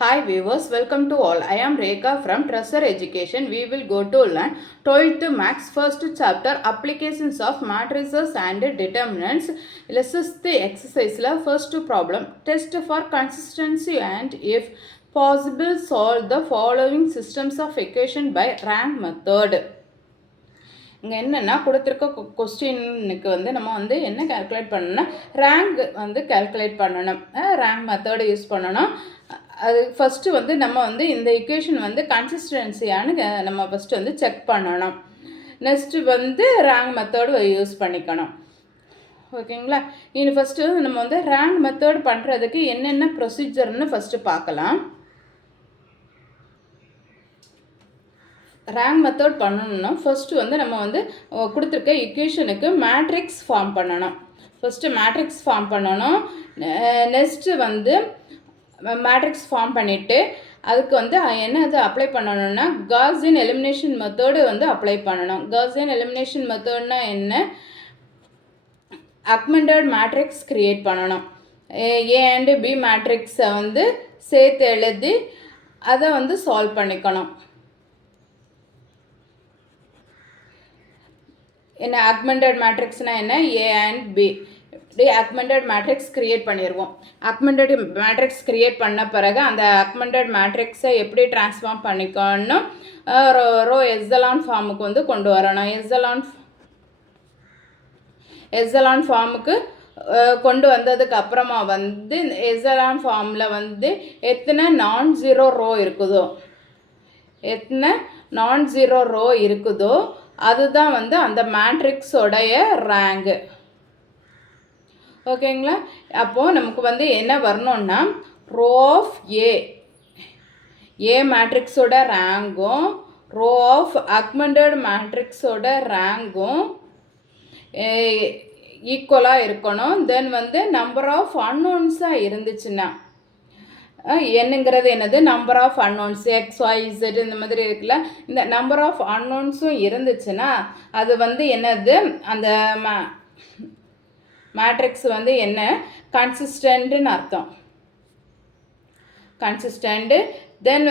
Hi viewers, welcome to all. I am Rekha from Treasure Education. We will go to learn 12th Maths first chapter applications of matrices and determinants. This is the exercise first problem. Test for consistency and if possible solve the following systems of equation by rank method. இங்கே என்னென்னா கொடுத்துருக்க கொஸ்டினுக்கு நம்ம என்ன calculate பண்ணணும்னா rank calculate பண்ணணும். Rank மெத்தடை use பண்ணணும். அது ஃபஸ்ட்டு நம்ம இந்த ஈக்குவேஷன் கன்சிஸ்டன்சியானு நம்ம ஃபஸ்ட்டு செக் பண்ணணும். நெக்ஸ்ட்டு ரேங்க் மெத்தடு யூஸ் பண்ணிக்கணும். ஓகேங்களா? இனி ஃபஸ்ட்டு நம்ம ரேங்க் மெத்தட் பண்ணுறதுக்கு என்னென்ன ப்ரொசீஜர்னு ஃபஸ்ட்டு பார்க்கலாம். ரேங்க் மெத்தட் பண்ணணும்னா ஃபஸ்ட்டு நம்ம கொடுத்துருக்க ஈக்குவேஷனுக்கு மேட்ரிக்ஸ் ஃபார்ம் பண்ணணும். ஃபஸ்ட்டு மேட்ரிக்ஸ் ஃபார்ம் பண்ணணும். நெக்ஸ்ட்டு மேட்ரிக்ஸ் ஃபார்ம் பண்ணிவிட்டு அதுக்கு என்ன அப்ளை பண்ணணும்னா காஸியன் எலிமினேஷன் மெத்தடு அப்ளை பண்ணணும். காஸியன் எலிமினேஷன் மெத்தட்னா என்ன? அக்மெண்டட் மேட்ரிக்ஸ் க்ரியேட் பண்ணணும். ஏ அண்டு பி மேட்ரிக்ஸை சேர்த்து எழுதி அதை சால்வ் பண்ணிக்கணும். என்ன அக்மெண்டட் மேட்ரிக்ஸ்னால் என்ன? A and B augmented matrix create பண்ணிடுவோம். அக்மெண்டட் மேட்ரிக்ஸ் க்ரியேட் பண்ண பிறகு அந்த அக்மெண்டட் மேட்ரிக்ஸை எப்படி ட்ரான்ஸ்ஃபார்ம் பண்ணிக்கணும்? ரோ எஸ்எலான் ஃபார்முக்கு கொண்டு வரணும். எஸ்எலான் ஃபார்முக்கு கொண்டு வந்ததுக்கு அப்புறமா எஸ்எலான் ஃபார்மில் எத்தனை நான் ஜீரோ ரோ இருக்குதோ அதுதான் அந்த மேட்ரிக்ஸோடைய ரேங்கு. ஓகேங்களா? அப்போது நமக்கு என்ன வரணும்னா ரோ ஆஃப் ஏ மேட்ரிக்ஸோட ரேங்கும் ரோ ஆஃப் அக்மெண்டட் மேட்ரிக்ஸோட ரேங்கும் ஈக்குவலாக இருக்கணும். தென் நம்பர் ஆஃப் அன்னோன்ஸாக இருந்துச்சுன்னா என்னங்கிறது என்னது? Number of unknowns x Y z இந்த மாதிரி இருக்குல்ல. இந்த நம்பர் ஆஃப் அன்னோன்ஸும் இருந்துச்சுன்னா அது என்னது? அந்த மேட்ரிக்ஸ் என்ன? கன்சிஸ்டன்ட்னு அர்த்தம். கன்சிஸ்டன்ட். தென்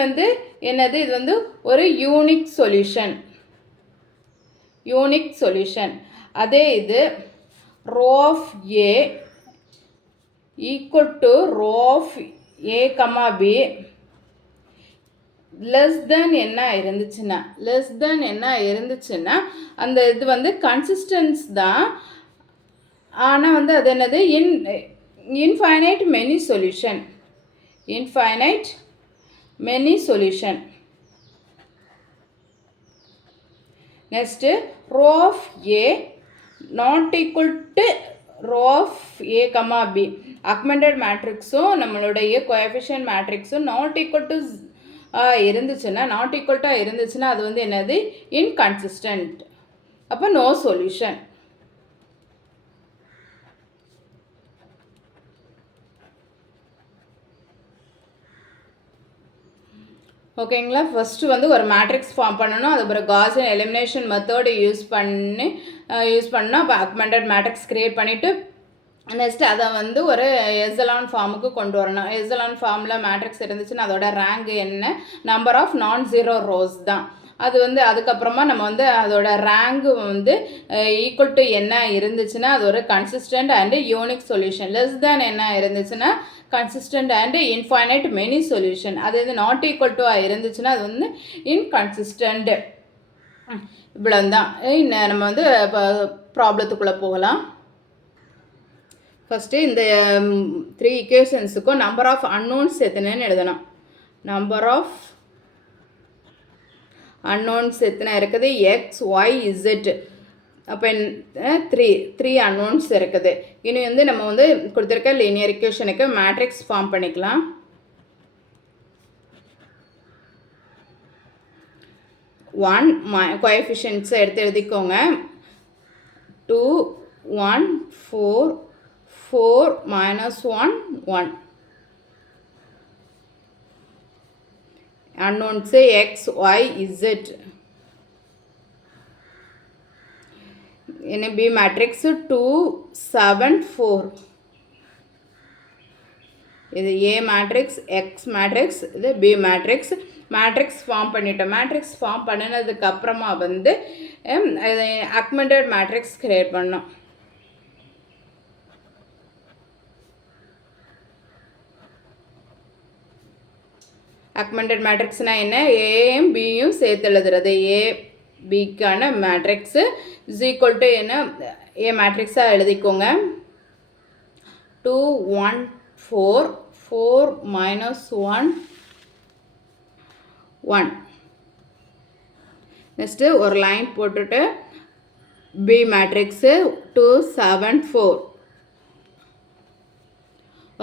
என்னது? இது ஒரு யூனிக் சொல்யூஷன். அதே இது row of A equal to row of A comma B less then என்ன இருந்துச்சுன்னா அந்த இது கன்சிஸ்டன்ஸ் தான். ஆனால் அது என்னது? Infinite many solution. Next row of A not equal to row of A comma B augmented மேட்ரிக்ஸும் நம்மளுடைய கோஎஃபிஷியன்ட் மேட்ரிக்ஸும் நாட் ஈக்குவல் டு இருந்துச்சுன்னா அது என்னது? இன்கன்சிஸ்டன்ட். அப்போ நோ சொல்யூஷன். ஓகேங்களா? ஃபஸ்ட்டு ஒரு மேட்ரிக்ஸ் ஃபார்ம் பண்ணணும். அதுக்கப்புறம் காஸியன் எலிமினேஷன் மெத்தடு யூஸ் பண்ணால் அப்போ அக்மெண்டட் மேட்ரிக்ஸ் க்ரியேட் பண்ணிவிட்டு நெக்ஸ்ட்டு அதை ஒரு எஸ்எலான் ஃபார்முக்கு கொண்டு வரணும். எஸ்எலான் ஃபார்மில் மேட்ரிக்ஸ் இருந்துச்சுன்னா அதோட ரேங்க் என்ன? Number of non zero rose தான். அது அதுக்கப்புறமா நம்ம அதோட ரேங்கு ஈக்குவல் டு என்ன இருந்துச்சுன்னா அது ஒரு consistent and unique solution. Less than என்ன இருந்துச்சுன்னா consistent and infinite many solution. அது நாட் ஈக்குவல் டு இருந்துச்சுன்னா அது இன்கன்சிஸ்டன்ட். இவ்வளோ தான். நம்ம இப்போ ப்ராப்ளத்துக்குள்ளே போகலாம். ஃபஸ்ட்டு இந்த 3 ஈக்குவேஷன்ஸுக்கும் நம்பர் ஆஃப் அன்னோன்ஸ் எத்தனைன்னு எழுதணும். நம்பர் ஆஃப் அன்னோன்ஸ் எத்தனை இருக்குது? X Y Z. அப்போ 3 அன்னோன்ஸ் இருக்குது. இனி நம்ம கொடுத்துருக்க லீனியர் ஈக்குவேஷனுக்கு மேட்ரிக்ஸ் ஃபார்ம் பண்ணிக்கலாம். ஒன் கோஎஃபிஷியன்ட்ஸை எடுத்து எழுதிக்கோங்க. 2 1 4 4 -1 1. unknowns x y z. in B matrix 2 7 4. இது A மேட்ரிக்ஸ், X மேட்ரிக்ஸ், இது B மேட்ரிக்ஸ். மேட்ரிக்ஸ் ஃபார்ம் பண்ணிட்டோம். மேட்ரிக்ஸ் ஃபார்ம் பண்ணினதுக்கு அப்புறமா வந்து ஆக்மெண்டட் மேட்ரிக்ஸ் கிரியேட் பண்ணோம். ஆக்மெண்டட் மேட்ரிக்ஸ்னால் என்ன? ஏயும் பியும் சேர்த்து எழுதுறது. ஏ பிக்கான மேட்ரிக்ஸு இஸ் ஈக்குவல் டு என்ன? ஏ மேட்ரிக்ஸாக எழுதிக்கோங்க. 2 1 4 4 minus 1 1. நெக்ஸ்ட்டு ஒரு லைன் போட்டுட்டு பி மேட்ரிக்ஸு 2 7 4.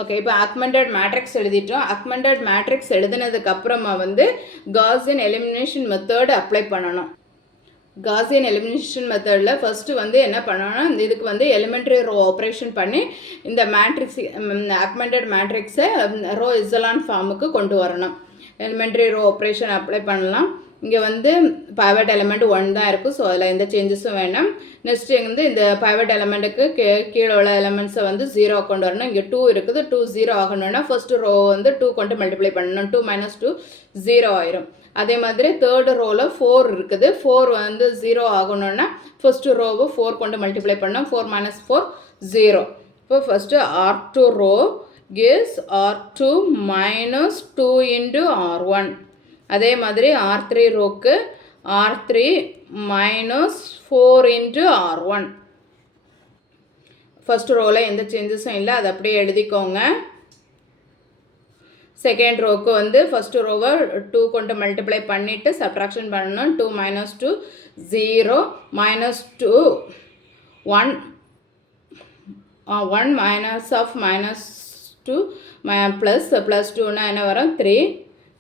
ஓகே, இப்போ ஆக்மெண்டட் மேட்ரிக்ஸ் எழுதிட்டோம். ஆக்மெண்டட் மேட்ரிக்ஸ் எழுதினதுக்கு அப்புறமா வந்து காஸியன் எலிமினேஷன் மெத்தட் அப்ளை பண்ணணும். காஸியன் எலிமினேஷன் மெத்தடில் ஃபஸ்ட்டு வந்து என்ன பண்ணணும், இதுக்கு வந்து எலிமெண்ட்ரி ரோ ஆப்ரேஷன் பண்ணி இந்த மேட்ரிக்ஸ் ஆக்மெண்டட் மேட்ரிக்ஸை ரோ இசலான் ஃபார்முக்கு கொண்டு வரணும். எலிமெண்ட்ரி ரோ ஆப்ரேஷன் அப்ளை பண்ணலாம். இங்கே வந்து பைவட் எலிமெண்ட் 1 தான் இருக்குது. ஸோ அதில் எந்த சேஞ்சஸும் வேணும். நெக்ஸ்ட்டு வந்து இந்த பைவட் எலிமெண்ட்டுக்கு கீழே உள்ள எலிமெண்ட்ஸை வந்து 0 கொண்டு வரணும். இங்கே 2 இருக்குது. 2 0 ஆகணும்னா ஃபஸ்ட்டு ரோ வந்து 2 கொண்டு மல்டிப்ளை பண்ணணும். 2 - 2 0 ஆயிரும். அதே மாதிரி தேர்டு ரோவில் 4 இருக்குது. 4 வந்து 0 ஆகணும்னா ஃபஸ்ட்டு ரோவை 4 கொண்டு மல்டிப்ளை பண்ணோம். 4 - 4 0. இப்போ first R2 row gives R2 - 2 into R1. அதே மாதிரி R3 ரோக்கு R3 - 4 into R1. ஃபஸ்ட் ரோவில் எந்த சேஞ்சஸும் இல்லை, அதை அப்படியே எழுதிக்கோங்க. செகண்ட் ரோக்கு வந்து ஃபஸ்ட்டு ரோவை 2 கொண்டு மல்டிப்ளை பண்ணிவிட்டு சப்ட்ராக்ஷன் பண்ணணும். 2 - 2 0 -2 1 1 minus of -2 plus 2னா என்ன வரும்? 3.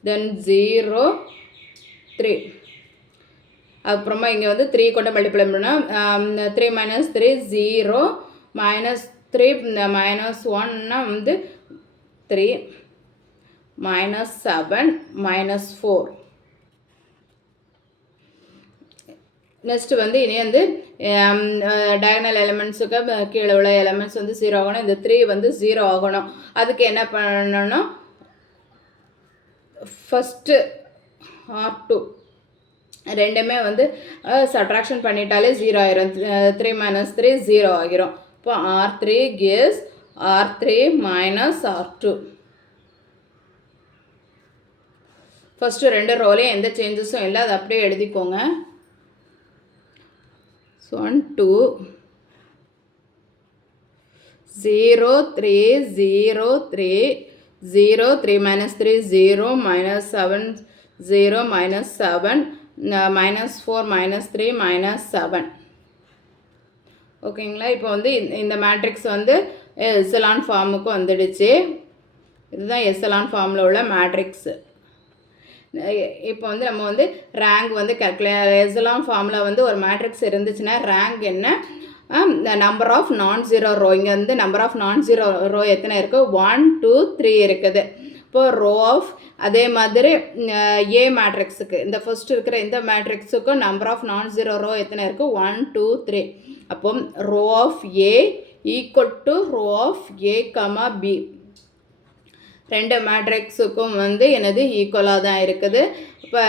then 0 3. அப்புறமா இங்கே வந்து 3 கொண்டு மல்டிப்ளை பண்ணால் 3 - 3 0 -3 -1னா வந்து 3 -7 -4. நெக்ஸ்ட்டு வந்து இனி வந்து டயகனல் எலிமெண்ட்ஸுக்கு கீழே உள்ள எலிமெண்ட்ஸ் வந்து 0 ஆகணும். இந்த 3 வந்து 0 ஆகணும். அதுக்கு என்ன பண்ணணும்னா ஃபஸ்ட்டு R2 ரெண்டுமே வந்து சப்ட்ராக்ஷன் பண்ணிட்டாலே 0 ஆகிரும். 3 - 3 0 ஆகிரும். இப்போ R3 gives R3 - R2. First 2 ரோலையும் எந்த சேஞ்சஸும் இல்லை, அதை அப்படியே எழுதிக்கோங்க. 1 2 0 3 0 3 0 3 - 3 0 -7 0 -7 -4 -3 -7. ஓகேங்களா? இப்போ வந்து இந்த மேட்ரிக்ஸ் வந்து எசலான் ஃபார்முக்கு வந்துடுச்சு. இதுதான் எசலான் ஃபார்மில் உள்ள மேட்ரிக்ஸு. இப்போ வந்து நம்ம வந்து ரேங்க் வந்து எசலான் ஃபார்மில் வந்து ஒரு மேட்ரிக்ஸ் இருந்துச்சுன்னா ரேங்க் என்ன? Number of non zero row. இங்கே வந்து number of non zero row எத்தனை இருக்குது? 1 2 3 இருக்குது. இப்போ ரோ ஆஃப் அதே மாதிரி ஏ மேட்ரிக்ஸுக்கு இந்த ஃபர்ஸ்ட் இருக்கிற இந்த மேட்ரிக்ஸுக்கும் number of non zero row எத்தனை இருக்குது? 1 2 3. அப்போ row of A equal to row of A comma B. ரெண்டு மேட்ரிக்ஸுக்கும் வந்து எனது ஈக்குவலாக தான் இருக்குது. இப்போ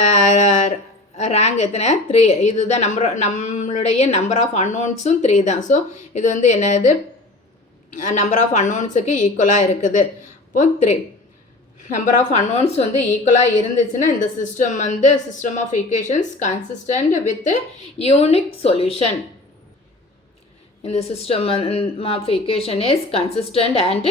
ரேங்க் எத்தனை? 3. இதுதான் நம்மளுடைய நம்பர் ஆஃப் அன்னோன்ஸும் 3 தான். ஸோ இது வந்து என்னது நம்பர் ஆஃப் அன்னோன்ஸுக்கு ஈக்குவலாக இருக்குது. இப்போ 3 நம்பர் ஆஃப் அன்னோன்ஸ் வந்து ஈக்குவலாக இருந்துச்சுன்னா இந்த சிஸ்டம் வந்து system of equations consistent with unique solution. இந்த system of equation is consistent and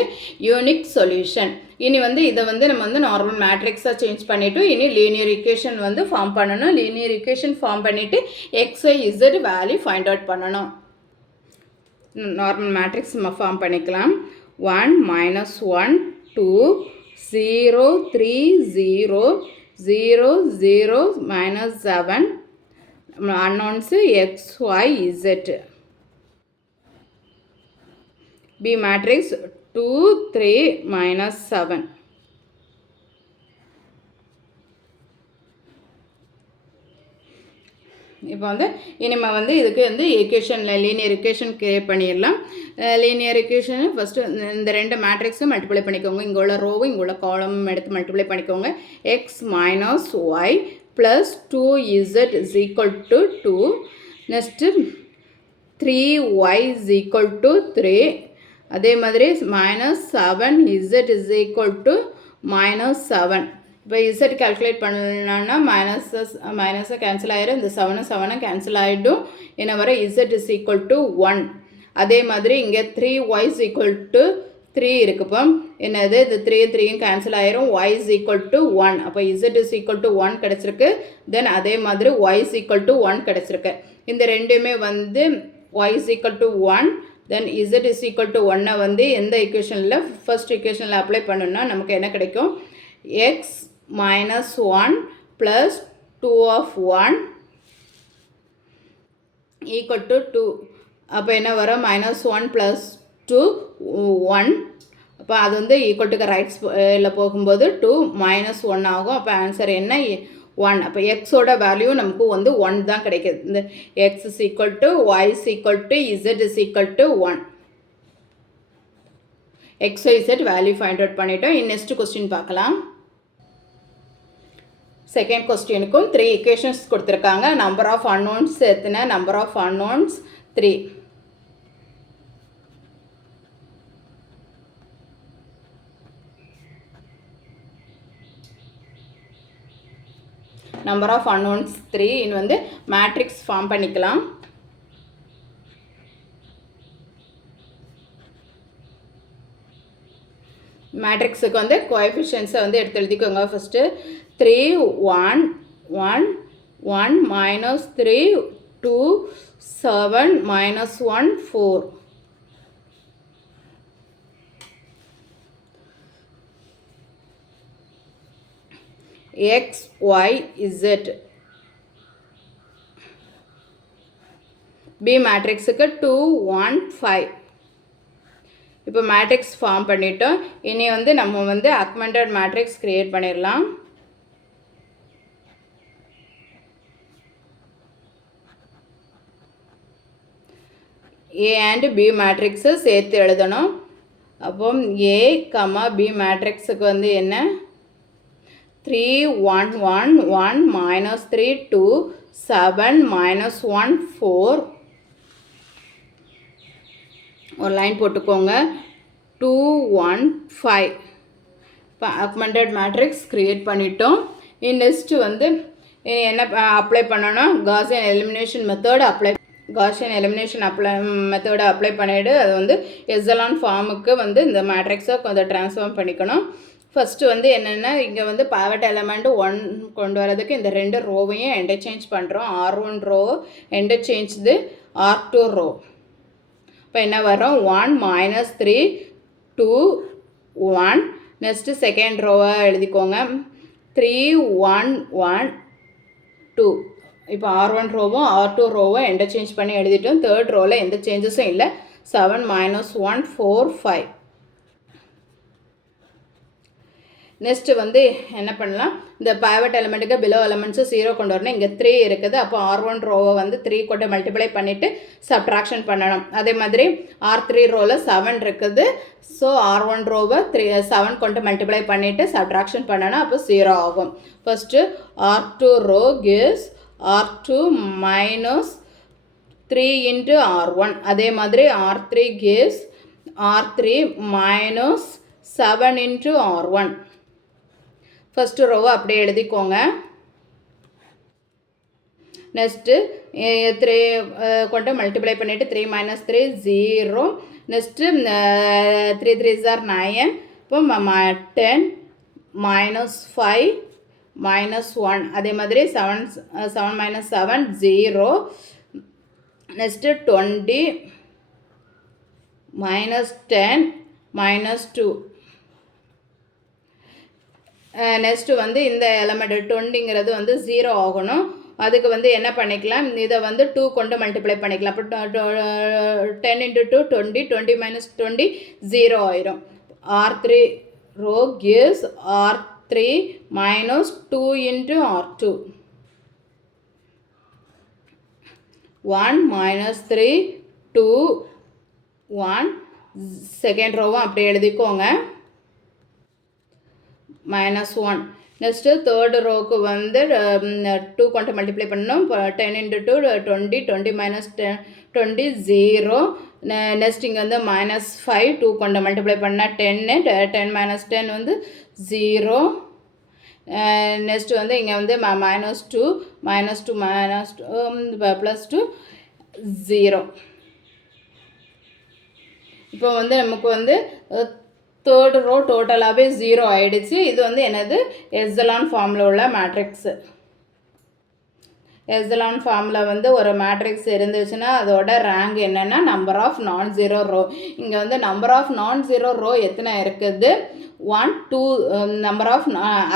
unique solution. இனி வந்து இதை வந்து நம்ம வந்து நார்மல் மேட்ரிக்ஸாக சேஞ்ச் பண்ணிவிட்டு இனி லீனியர் ஈக்குவேஷன் வந்து ஃபார்ம் பண்ணணும். லீனியர் ஈக்குவேஷன் ஃபார்ம் பண்ணிவிட்டு XYZ வேல்யூ ஃபைண்ட் அவுட் பண்ணணும். நார்மல் மேட்ரிக்ஸ் நம்ம ஃபார்ம் பண்ணிக்கலாம். 1 -1 2 0 3 0 0 0 -7 அன்னோன்ஸு XYZ. B matrix 2 3 -7. இப்போ வந்து இனிமேல் வந்து இதுக்கு வந்து ஈக்குவேஷனில் லீனியர் ஈக்குவேஷன் கிரியேட் பண்ணிடலாம். லீனியர் ஈக்குவேஷன் ஃபஸ்ட்டு இந்த ரெண்டு மேட்ரிக்ஸும் மல்டிப்ளை பண்ணிக்கோங்க. இங்கே உள்ள ரோவும் இங்கே உள்ள காலமும் எடுத்து மல்டிப்ளை பண்ணிக்கோங்க. X minus Y plus 2z is equal to 2. Next 3y is equal to 3. அதே மாதிரி minus 7z is equal to minus 7. இப்போ இசட் கால்குலேட் பண்ணலான்னா மைனஸை கேன்சல் ஆகிடும். இந்த 7 கேன்சல் ஆகிடும். என்ன வர இசட் இஸ் ஈக்குவல் டு 1. அதே மாதிரி இங்கே 3y இஸ் ஈக்குவல் டு 3 இருக்குப்போ என்னது இது 3யும் கேன்சல் ஆகிரும். y is equal to 1. அப்போ இசட் இஸ் ஈக்குவல் டு 1 கிடச்சிருக்கு. தென் அதே மாதிரி y இஸ் ஈக்குவல் டு 1 கிடச்சிருக்கு. இந்த ரெண்டுமே வந்து y is equal to 1. Then z is equal to 1 வந்து எந்த ஈக்குவேஷனில் ஃபர்ஸ்ட் ஈக்குவேஷனில் அப்ளை பண்ணணும்னா நமக்கு என்ன கிடைக்கும்? x minus 1 plus 2 of 1 equal to 2. அப்போ என்ன வரும்? minus 1 plus 2 1. அப்போ அது வந்து ஈக்குவல் டு ரைட்ஸில் போகும்போது 2 minus 1 ஆகும். அப்போ ஆன்சர் என்ன? 1. அப்போ எக்ஸோட வேல்யூ நமக்கு வந்து 1 தான் கிடைக்கிது. இந்த X is equal to Y is equal to Z is equal to 1. X Y Z value find out பண்ணிட்டோம். நெக்ஸ்ட் கொஸ்டின் பார்க்கலாம். செகண்ட் கொஸ்டினுக்கும் 3 ஈக்குவேஷன்ஸ் கொடுத்துருக்காங்க. நம்பர் ஆஃப் அன்னோன்ஸ் எத்தனை? Number of unknowns 3. Number of unknowns 3 இது வந்து matrix form பண்ணிக்கலாம். மேட்ரிக்ஸுக்கு வந்து கோஎஃபிஷியன்ஸை வந்து எடுத்து எழுதிக்கோங்க. First 3 1 1 1 minus 3 2 7 minus 1 4. x y z. b மேட்ரிக்ஸுக்கு 2 1 5. இப்போ மேட்ரிக்ஸ் ஃபார்ம் பண்ணிட்டோம். இனி வந்து நம்ம வந்து அக்மெண்டட் மேட்ரிக்ஸ் கிரியேட் பண்ணிடலாம். ஏ அண்ட் பி மேட்ரிக்ஸு சேர்த்து எழுதணும். அப்போ ஏ கமா பி மேட்ரிக்ஸுக்கு வந்து என்ன? 3 1 1 1 minus 3 2 7 minus 1 4. ஒரு லைன் போட்டுக்கோங்க. 2 1 5. இப்போ அக்மெண்டட் மேட்ரிக்ஸ் க்ரியேட் பண்ணிட்டோம். நெக்ஸ்ட்டு வந்து என்ன அப்ளை பண்ணணும்? காஸியன் எலிமினேஷன் மெத்தட் அப்ளை பண்ணிவிட்டு அது வந்து எஸ்எலான் ஃபார்முக்கு வந்து இந்த மேட்ரிக்ஸை கொஞ்சம் ட்ரான்ஸ்ஃபார்ம் பண்ணிக்கணும். ஃபஸ்ட்டு வந்து என்னென்னா இங்கே வந்து பைவட் எலமெண்ட் 1 கொண்டு வரதுக்கு இந்த ரெண்டு ரோவையும் இன்டர்சேஞ்ச் பண்ணுறோம். R1 row இன்டர்சேஞ்ச்து R2 row. இப்போ என்ன வரும்? 1 minus 3 2 1. நெக்ஸ்ட்டு செகண்ட் ரோவை எழுதிக்கோங்க. 3 1 1 2. இப்போ R1 ரோவும் R2 ரோவும் இன்டர்சேஞ்ச் பண்ணி எழுதிட்டோம். தேர்ட் ரோவில் எந்த சேஞ்சஸும் இல்லை. 7 minus 1 4 5. நெக்ஸ்ட்டு வந்து என்ன பண்ணலாம்? இந்த பைவட் எலிமெண்ட்டுக்கு பிலோ எலிமெண்ட்ஸு 0 கொண்டு வரணும். இங்கே 3 இருக்குது. அப்போ R1 ரோவை வந்து 3 கொண்டு மல்டிப்ளை பண்ணிவிட்டு சப்ட்ராக்ஷன் பண்ணணும். அதே மாதிரி R3 ரோவில் 7 இருக்குது. ஸோ R1 ரோவை 7 கொண்டு மல்டிப்ளை பண்ணிவிட்டு சப்ட்ராக்ஷன் பண்ணணும். அப்போ 0 ஆகும். First R2 row gives R2 minus 3 into R1. அதே மாதிரி R3 gives R3 minus 7 into R1. First ரோவை அப்படியே எழுதிக்கோங்க. நெக்ஸ்ட்டு 3 கொண்டு மல்டிப்ளை பண்ணிவிட்டு 3 minus 3 0. Next 3 3s are 9. இப்போ 10 minus 5 minus 1. அதே மாதிரி 7 minus 7 0. Next 20 minus 10 minus 2. Next வந்து இந்த எலமெண்ட் 20ங்கிறது வந்து 0 ஆகணும். அதுக்கு வந்து என்ன பண்ணிக்கலாம்? இதை வந்து 2 கொண்டு மல்டிப்ளை பண்ணிக்கலாம். அப்போ 10 into 2 20. 20 minus 20 0 ஆயிரும். R3 row gives R3 minus 2 into R2. 1 minus 3 2 1 second ரோவும் அப்படியே எழுதிக்கோங்க -1. நெக்ஸ்ட்டு தேர்டு ரோவுக்கு வந்து 2 கொண்டு மல்டிப்ளை பண்ணணும். 10 into 2 20 20 minus 10 20 0. நெக்ஸ்ட் இங்கே வந்து -5 2 கொண்டு மல்டிப்ளை பண்ணால் 10 10 minus 10 வந்து 0. நெக்ஸ்ட் வந்து இங்கே வந்து -2 +2 0. இப்போ வந்து நமக்கு வந்து தேர்டு ரோ டோட்டலாகவே 0 ஆகிடுச்சு. இது வந்து என்னது எஸ்எலான் ஃபார்மில் உள்ள மேட்ரிக்ஸு. எஸ்எலான் ஃபார்மில் வந்து ஒரு மேட்ரிக்ஸ் இருந்துச்சுன்னா அதோட ரேங்க் என்னென்னா number of non zero row. இங்கே வந்து number of non zero row எத்தனை இருக்குது 1 2 நம்பர் ஆஃப்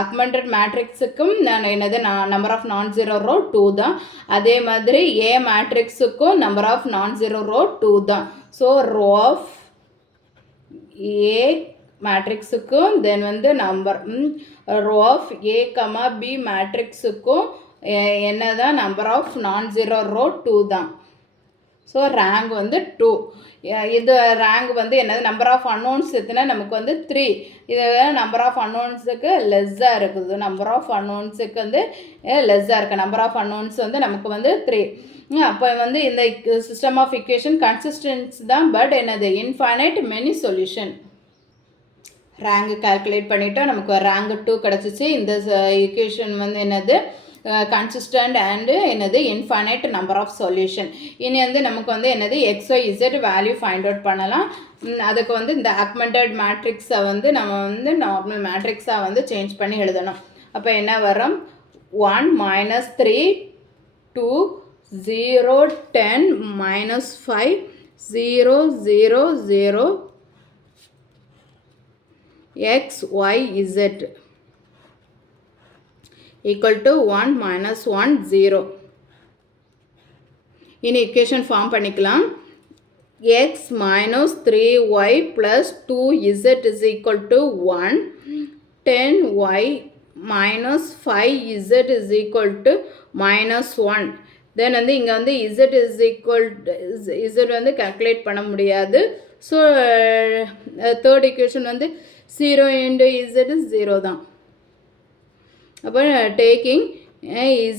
அக்மெண்டட் மேட்ரிக்ஸுக்கும் என்னது number of non zero row 2 தான். அதே மாதிரி ஏ மேட்ரிக்ஸுக்கும் number of non zero row 2 தான். ஸோ ரோ ஆஃப் ஏ மேட்ரிக்ஸுக்கும் தென் வந்து number row of A comma B மேட்ரிக்ஸுக்கும் என்ன தான் number of non zero row 2 தான். ஸோ ரேங்க் வந்து 2. இது ரேங்க் வந்து என்னது நம்பர் ஆஃப் அன்னோன்ஸ் எத்தனை நமக்கு வந்து 3. இது நம்பர் ஆஃப் அன்னோன்ஸுக்கு லெஸ்ஸாக இருக்குது. நம்பர் ஆஃப் அன்னோன்ஸுக்கு வந்து லெஸ்ஸாக இருக்குது. நம்பர் ஆஃப் அன்னோன்ஸ் வந்து நமக்கு வந்து 3. அப்போ வந்து இந்த சிஸ்டம் ஆஃப் இக்குவேஷன் கன்சிஸ்டன்ஸ் தான். பட் என்னது infinite many solution. Rank calculate பண்ணிவிட்டோம். நமக்கு ரேங்க் 2 கிடச்சிச்சு. இந்த இக்குவேஷன் வந்து என்னது கன்சிஸ்டன்ட் அண்டு என்னது இன்ஃபைனைட் நம்பர் ஆஃப் சொல்யூஷன். இனி வந்து நமக்கு வந்து என்னது XYZ வேல்யூ ஃபைண்ட் அவுட் பண்ணலாம். அதுக்கு வந்து இந்த அக்மெண்டட் மேட்ரிக்ஸை வந்து நம்ம வந்து நார்மல் மேட்ரிக்ஸாக வந்து சேஞ்ச் பண்ணி எழுதணும். அப்போ என்ன வரும் 1 -3 2 0 10 -5 0 0 0 XYZ equal to 1 -1 0. இனி இக்குவேஷன் ஃபார்ம் பண்ணிக்கலாம். x minus 3y plus 2z is equal to 1. 10y minus 5z is equal to -1. தென் வந்து இங்கே வந்து z is equal to z வந்து கால்குலேட் பண்ண முடியாது. ஸோ தேர்ட் இக்குவேஷன் வந்து 0 into z is 0 தான். அப்போ taking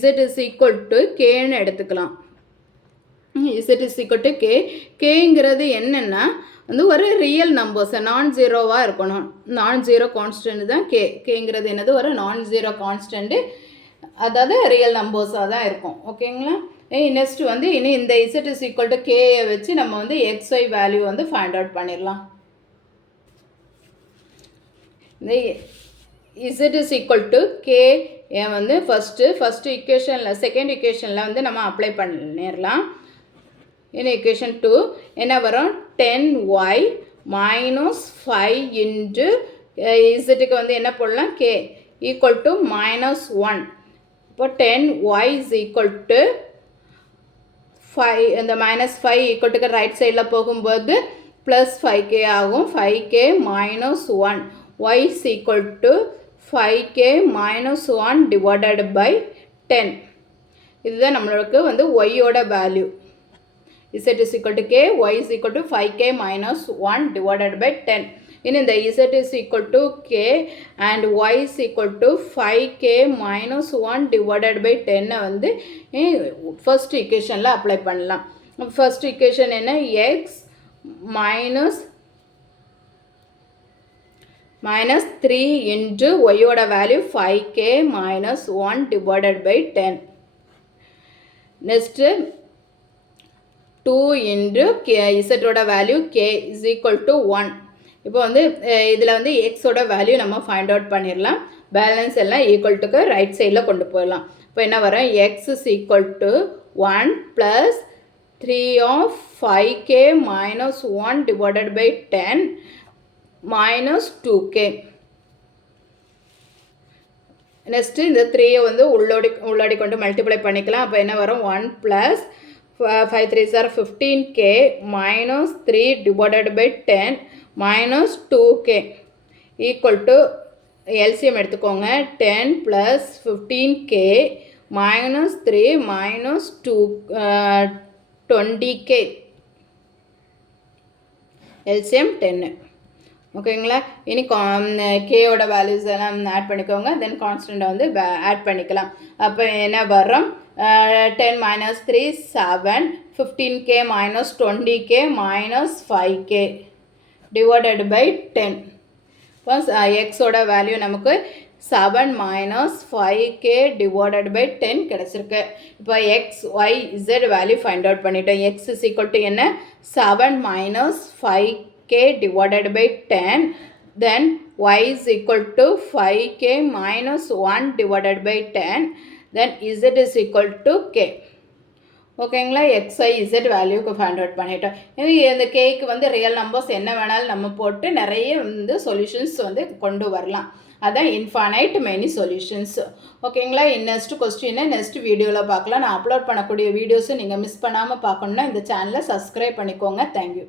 z is equal to kன்னு எடுத்துக்கலாம். z is equal to k. கேங்கிறது என்னென்னா வந்து ஒரு ரியல் நம்பர்ஸ் நான் ஜீரோவாக இருக்கணும். நான் ஜீரோ கான்ஸ்டன்ட் தான் கேங்கிறது என்னது ஒரு நான் ஜீரோ கான்ஸ்டன்ட்டு, அதாவது ரியல் நம்பர்ஸாக தான் இருக்கும். ஓகேங்களா. நெக்ஸ்ட் வந்து இனி இந்த z is equal to கேயை வச்சு நம்ம வந்து xy வேல்யூ வந்து ஃபைண்ட் அவுட் பண்ணிடலாம். இந்த z is equal to k வந்து ஃபஸ்ட்டு இக்குவேஷனில் செகண்ட் இக்குவேஷனில் வந்து நம்ம அப்ளை பண்ணிடலாம். in equation 2 என்ன வரும் 10y minus 5 into zக்கு வந்து என்ன போடலாம் k equal to -1. இப்போ 10y is equal to 5. இந்த -5 equal to ரைட் சைடில் போகும்போது ப்ளஸ் 5k ஆகும். 5k -1 y is equal to 5k -1 divided by 10. இதுதான் நம்மளுக்கு வந்து yயோட value. z is equal to k, y is equal to 5k -1 divided by 10. In the z is equal to k and y is equal to 5k -1 divided by 10 வந்து first equationல apply பண்ணலாம். first equation என்ன x minus 3 into yயோட value 5k -1 divided by 10. next 2 into z-ஓட value k is equal to 1. இப்போ வந்து இதில் வந்து x-ஓட வேல்யூ நம்ம ஃபைண்ட் அவுட் பண்ணிடலாம். பேலன்ஸ் எல்லாம் ஈக்குவல் டுக்கு ரைட் சைடில் கொண்டு போயிடலாம். இப்போ என்ன வரும் x is equal to 1 plus 3 of 5k -1 divided by 10 minus 2k. Next இந்த 3 வந்து உள்ளாடி கொண்டு மல்டிப்ளை பண்ணிக்கலாம். அப்போ என்ன வரும் 1 plus 5 3s are 15k minus 3 divided by 10 minus 2k equal to LCM எடுத்துக்கோங்க. 10 plus 15k minus 3 minus 20k, LCM 10. ஓகேங்களா. இனி கேயோட வேல்யூஸ் எல்லாம் ஆட் பண்ணிக்கோங்க. தென் கான்ஸ்டண்ட்டை வந்து ஆட் பண்ணிக்கலாம். அப்போ என்ன வரும், 10 minus 3 7, 15k minus 20k minus 5k divided by 10. இப்போ எக்ஸோட வேல்யூ நமக்கு 7 minus 5k divided by 10 கிடச்சிருக்கு. இப்போ X Y Z value find out பண்ணிட்டோம். எக்ஸ் இஸ் ஈக்குவல் டு என்ன, 7 minus 5k divided by 10. Then y is equal to 5k minus 1 divided by 10. Then z is equal to k. ஓகேங்களா. X i Z வேல்யூக்கு find out பண்ணிட்டோம். இந்த கேக்கு வந்து real numbers என்ன வேணாலும் நம்ம போட்டு நிறைய வந்து சொல்யூஷன்ஸ் வந்து கொண்டு வரலாம். அதான் இன்ஃபைனைட் மெனி சொல்யூஷன்ஸ். ஓகேங்களா. நெக்ஸ்ட் கொஸ்டினை நெக்ஸ்ட் வீடியோவில் பார்க்கலாம். நான் அப்லோட் பண்ணக்கூடிய வீடியோஸை நீங்கள் மிஸ் பண்ணாமல் பார்க்கணுன்னா இந்த சேனலை சப்ஸ்கிரைப் பண்ணிக்கோங்க. தேங்க்யூ.